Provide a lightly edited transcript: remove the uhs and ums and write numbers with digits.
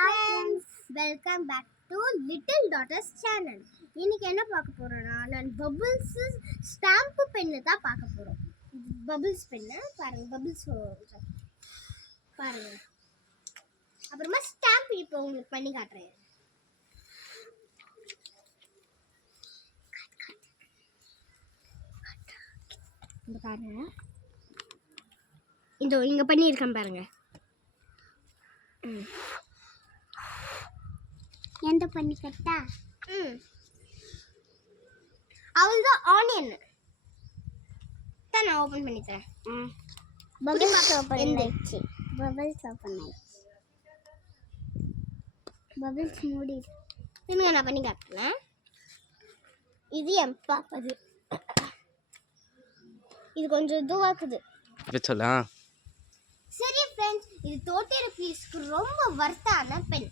Hi friends, welcome back to Little Daughters channel. இன்னைக்கு என்ன பார்க்க போறோம்னா நான் பபிள்ஸ் ஸ்டாம்ப் பென் தான் பார்க்க போறோம். பபிள்ஸ் பென் பாருங்க, பபிள்ஸ் பாருங்க. அப்புறமா ஸ்டாம்ப் இப்போ உங்களுக்கு பண்ணி காட்டுறேன். இந்த பாருங்க, இந்த இங்க பண்ணி இருக்கேன் பாருங்க. எந்த பண்ணி கட்டா? அவ்வளோதான். ஆனியன் தான் நான் ஓப்பன் பண்ணி தரேன். பபிள்ஸ் ஓப்பன் ஆயிடுச்சு. பபிள்ஸ் ஓப்பன் ஆயிடுச்சு. பபிள்ஸ் மூடி இன்னும் நான் பண்ணி காட்டுறேன். இது என் பாப்பது. இது கொஞ்சம் இதுவாக்குது. சொல்லா. சரி ஃப்ரெண்ட்ஸ், இது தோட்டிற பீஸ்க்கு ரொம்ப வர்த்தான பென்.